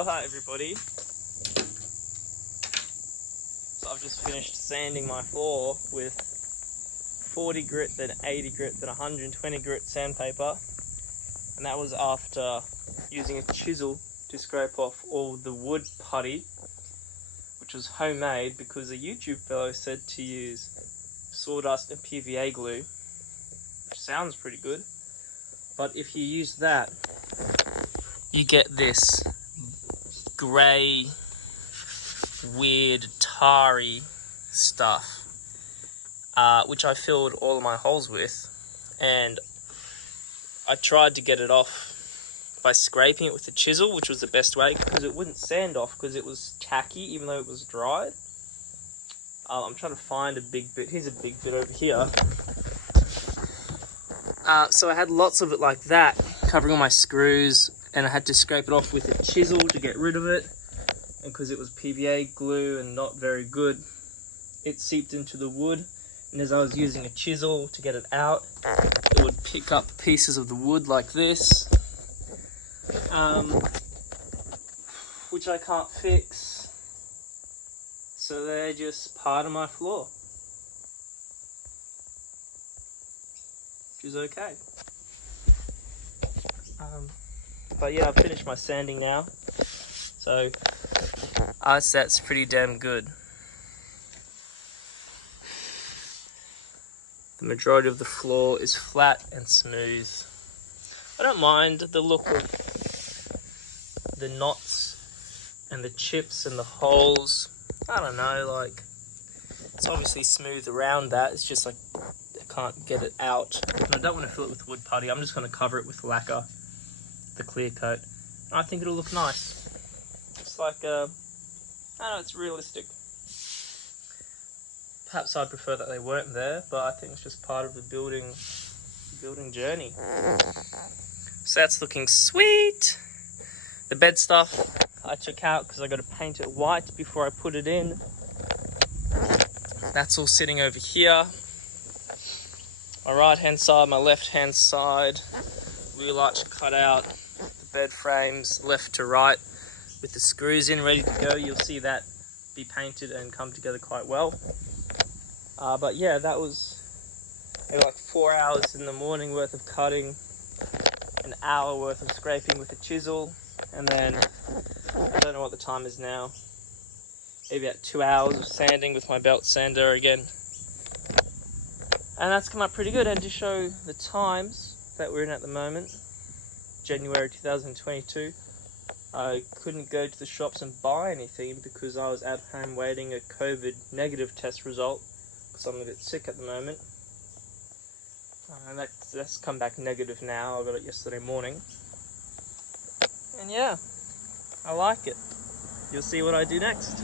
Oh, hi everybody. So I've just finished sanding my floor with 40 grit, then 80 grit, then 120 grit sandpaper. And that was after using a chisel to scrape off all the wood putty, which was homemade because a YouTube fellow said to use sawdust and PVA glue, which sounds pretty good. But if you use that, you get this grey, weird, tarry stuff, which I filled all of my holes with, and I tried to get it off by scraping it with a chisel, which was the best way because it wouldn't sand off because it was tacky even though it was dried. I'm trying to find a big bit. Here's a big bit over here. So I had lots of it like that, covering all my screws, and I had to scrape it off with a chisel to get rid of it. And because it was PVA glue and not very good, it seeped into the wood. And as I was using a chisel to get it out, it would pick up pieces of the wood like this, which I can't fix. So they're just part of my floor, which is okay. But yeah, I've finished my sanding now, so that's pretty damn good. The majority of the floor is flat and smooth. I don't mind the look of the knots and the chips and the holes. I don't know, like, it's obviously smooth around that. It's just like I can't get it out. And I don't want to fill it with wood putty. I'm just going to cover it with lacquer, the clear coat. And I think it'll look nice. It's like, I don't know, it's realistic. Perhaps I'd prefer that they weren't there, but I think it's just part of the building journey. So that's looking sweet. The bed stuff I took out because I got to paint it white before I put it in. That's all sitting over here. My right hand side, my left hand side. Wheel arch cut out. The bed frames left to right with the screws in ready to go. You'll see that be painted and come together quite well. But yeah, that was maybe like 4 hours in the morning worth of cutting, an hour worth of scraping with a chisel, and then I don't know what the time is now, maybe about 2 hours of sanding with my belt sander again. And that's come up pretty good. And to show the times that we're in at the moment, January 2022, I couldn't go to the shops and buy anything because I was at home waiting a COVID negative test result because I'm a bit sick at the moment. And that's come back negative now. I got it yesterday morning. And yeah, I like it. You'll see what I do next.